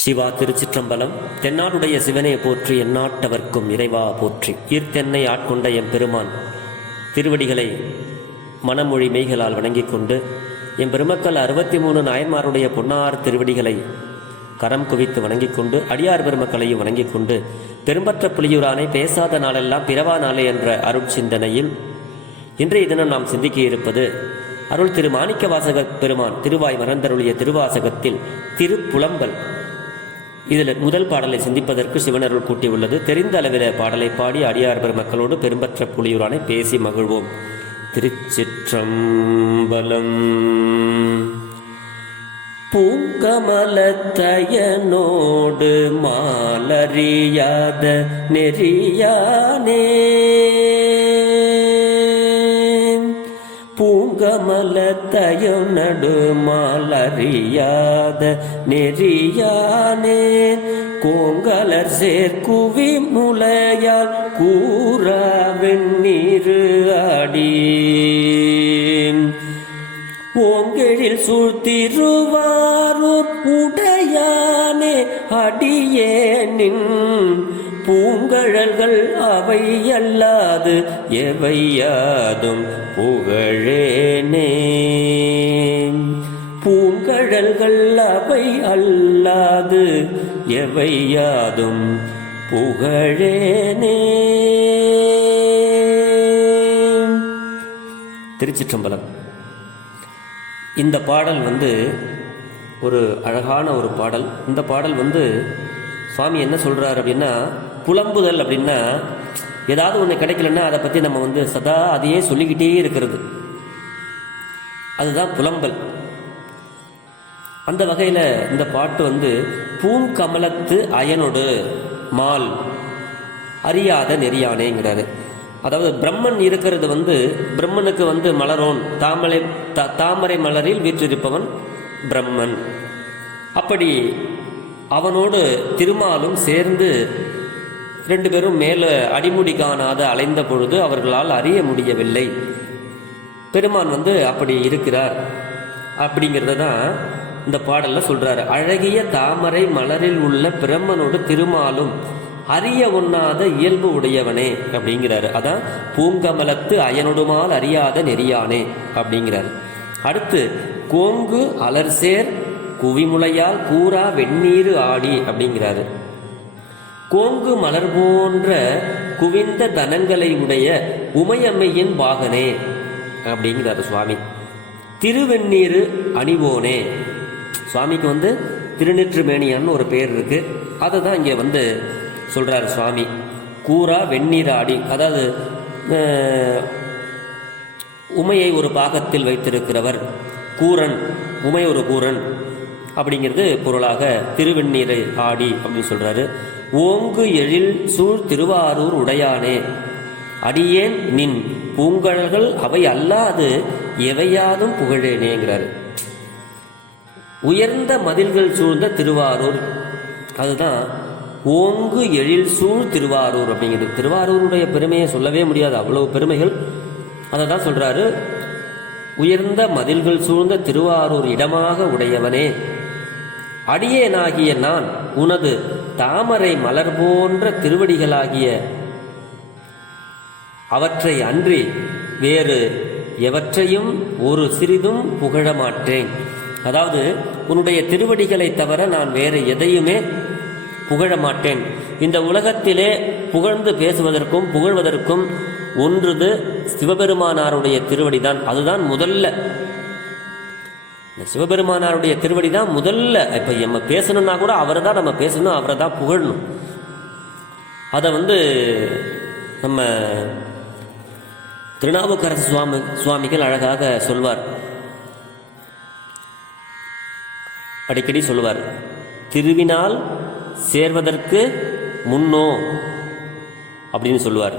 சிவா திருச்சிற்றம்பலம் தென்னாடுடைய சிவனையை போற்றி எந்நாட்டவர்க்கும் இறைவா போற்றி. ஈர்த்தென்னை ஆட்கொண்ட எம்பெருமான் திருவடிகளை மனமொழி மெய்களால் வணங்கிக் கொண்டு எம்பெருமக்கள் அறுபத்தி மூணு நாயன்மாருடைய பொன்னார் திருவடிகளை கரம் குவித்து வணங்கிக் கொண்டு அடியார் பெருமக்களையும் வணங்கிக் கொண்டு பெரும்பற்ற புலியூரானை பேசாத நாளெல்லாம் பிறவா நாளே என்ற அருட்சிந்தனையில் இன்றைய தினம் நாம் சிந்திக்க இருப்பது அருள் திரு மாணிக்க வாசக பெருமான் திருவாய் மறந்தருளிய திருவாசகத்தில் திருப்புலம்பல். இதில் முதல் பாடலை சிந்திப்பதற்கு சிவனருள் கூட்டியுள்ளது தெரிந்த அளவில் பாடலை பாடி அடியார் பெருமக்களோடு பெரும்பற்ற புலியூரானை பேசி மகிழ்வோம். திருச்சிற்றம்பலம். பூங்கமலத்தயனோடு மாலறியாத நெறியானே. கமலத்தையும் நடுமாலறியாத நெறியானே கோங்கலர் சேர்க்குவி முலையால் கூற வெண்ணீரு அடி ஓங்கெழில் சூழ்த்திருவாரூர் உடையானே அடியே நின் பூங்கழல்கள் அவை அல்லாது எவையாதும் புகழேனே. பூங்கழல்கள் அவை அல்லாது எவையாதும் புகழேனே. திருச்சிற்றம்பலம். இந்த பாடல் வந்து ஒரு அழகான ஒரு பாடல். இந்த பாடல் வந்து சுவாமி என்ன சொல்கிறார் அப்படின்னா புலம்புதல் அப்படின்னா ஏதாவது ஒன்று கிடைக்கலன்னா அதை பற்றி நம்ம வந்து சதா அதையே சொல்லிக்கிட்டே இருக்கிறது. அதுதான் புலம்பல். அந்த வகையில் இந்த பாட்டு வந்து பூங்கமலத்து அயனொடு மால் அறியாத நெறியானேங்கிறாரு. அதாவது பிரம்மன் இருக்கிறது வந்து பிரம்மனுக்கு வந்து மலரோன் தாமரை தாமரை மலரில் வீற்றிருப்பவன் பிரம்மன். அப்படி அவனோடு திருமாலும் சேர்ந்து ரெண்டு பேரும் மேலே அடிமுடி காணாத அலைந்த பொழுது அவர்களால் அறிய முடியவில்லை. பெருமான் வந்து அப்படி இருக்கிறார். அப்படிங்கிறத தான் இந்த பாடலில் சொல்கிறார் அழகிய தாமரை மலரில் உள்ள பிரம்மனோடு திருமாலும் அறிய ஒண்ணாத இயல்பு உடையவனே அப்படிங்கிறாரு. அதான் பூங்கமலத்து அயனொடுமால் அறியாத நெறியானே அப்படிங்கிறாரு. அடுத்து கோங்கு அலர்சேர் குவிமுலையால் பூரா வெந்நீரு ஆடி அப்படிங்கிறாரு. கோங்கு மலர் போன்ற குவிந்த தனங்களை உடைய உமையம்மையின் பாகனே அப்படிங்கிறாரு சுவாமி. திருவெண்ணீரு அணிவோனே. சுவாமிக்கு வந்து திருநெற்றுமேனியான்னு ஒரு பேர் இருக்கு. அதை தான் இங்கே வந்து சொல்கிறாரு சுவாமி. கூரா வெந்நீர் ஆடி அதாவது உமையை ஒரு பாகத்தில் வைத்திருக்கிறவர் கூரன் உமை ஒரு கூரன் அப்படிங்கிறது பொருளாக திருவெண்ணீரை ஆடி அப்படின்னு சொல்றாரு. ஓங்கு எழில் சூழ் திருவாரூர் உடையானே. அடியேன் நின் பூங்கழல்கள் அவை அல்லாது எவையாதும் புகழேனேங்கிறாரு. உயர்ந்த மதில்கள் சூழ்ந்த திருவாரூர். அதுதான் ஓங்கு எழில் சூழ் திருவாரூர் அப்படிங்கிறது திருவாரூருடைய பெருமையை சொல்லவே முடியாது. அவ்வளவு பெருமைகள். அதை தான் சொல்றாரு உயர்ந்த மதில்கள் சூழ்ந்த திருவாரூர் இடமாக உடையவனே. அடியேனாகிய நான் உனது தாமரை மலர் போன்ற திருவடிகளாகிய அவற்றை அன்றி வேறு எவற்றையும் ஒரு சிறிதும் புகழ மாட்டேன் அதாவது உன்னுடைய திருவடிகளை தவிர நான் வேறு எதையுமே புகழ மாட்டேன் இந்த உலகத்திலே புகழ்ந்து பேசுவதற்கும் புகழ்வதற்கும் ஒன்றுது சிவபெருமானாருடைய திருவடிதான். அதுதான் முதல்ல. இந்த சிவபெருமானாருடைய திருவடி தான் முதல்ல. இப்போ நம்ம பேசணும்னா கூட அவரை தான் நம்ம பேசணும் அவரை தான் புகழணும். அதை வந்து நம்ம திருநாவுக்கரசு சுவாமி சுவாமிகள் அழகாக சொல்வார். அடிக்கடி சொல்லுவார் திருவினால் சேர்வதற்கு முன்னோ அப்படின்னு சொல்லுவார்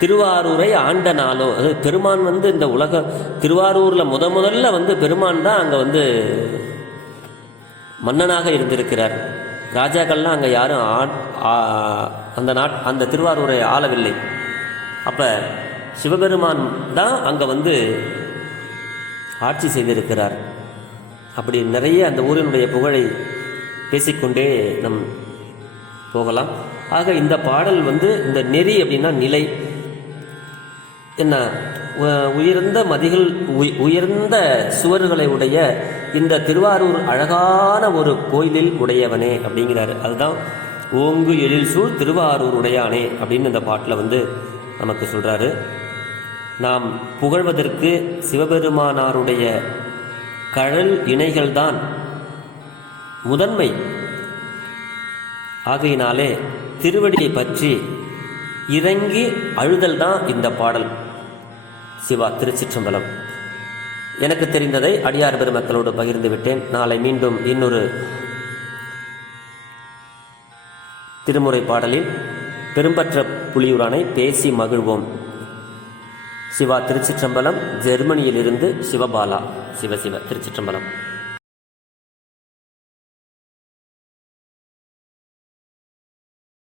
திருவாரூரை ஆண்ட நாளோ. அது பெருமான் வந்து இந்த உலக திருவாரூரில் முத முதல்ல வந்து பெருமான் தான் அங்கே வந்து மன்னனாக இருந்திருக்கிறார். ராஜாக்கள்லாம் அங்கே யாரும் ஆ- அந்த நாட் அந்த திருவாரூரை ஆளவில்லை. அப்போ சிவபெருமான் தான் அங்கே வந்து ஆட்சி செய்திருக்கிறார். அப்படி நிறைய அந்த ஊரினுடைய புகழை பேசிக்கொண்டே நம் போகலாம். ஆக இந்த பாடல் வந்து இந்த நெறி அப்படின்னா நிலை. என்ன? உயர்ந்த மதிகள் உயர்ந்த சுவர்களை உடைய இந்த திருவாரூர் அழகான ஒரு கோயிலில் உடையவனே அப்படிங்கிறாரு. அதுதான் ஓங்கு எழில் சூழ் திருவாரூர் உடையானே அப்படின்னு இந்த பாட்டில் வந்து நமக்கு சொல்கிறாரு நாம் புகழ்வதற்கு சிவபெருமானாருடைய கழல் இணைகள்தான் முதன்மை. ஆகையினாலே திருவடியை பற்றி இறங்கி அழுதல் தான் இந்த பாடல். சிவா திருச்சிற்றம்பலம். எனக்கு தெரிந்ததை அடியார் பெருமக்களோடு பகிர்ந்து விட்டேன். நாளை மீண்டும் இன்னொரு திருமுறை பாடலில் பெரும்பற்ற புலியூரானை பேசி மகிழ்வோம். சிவா திருச்சிற்றம்பலம் ஜெர்மனியிலிருந்து சிவபாலா. சிவசிவ திருச்சிற்றம்பலம்.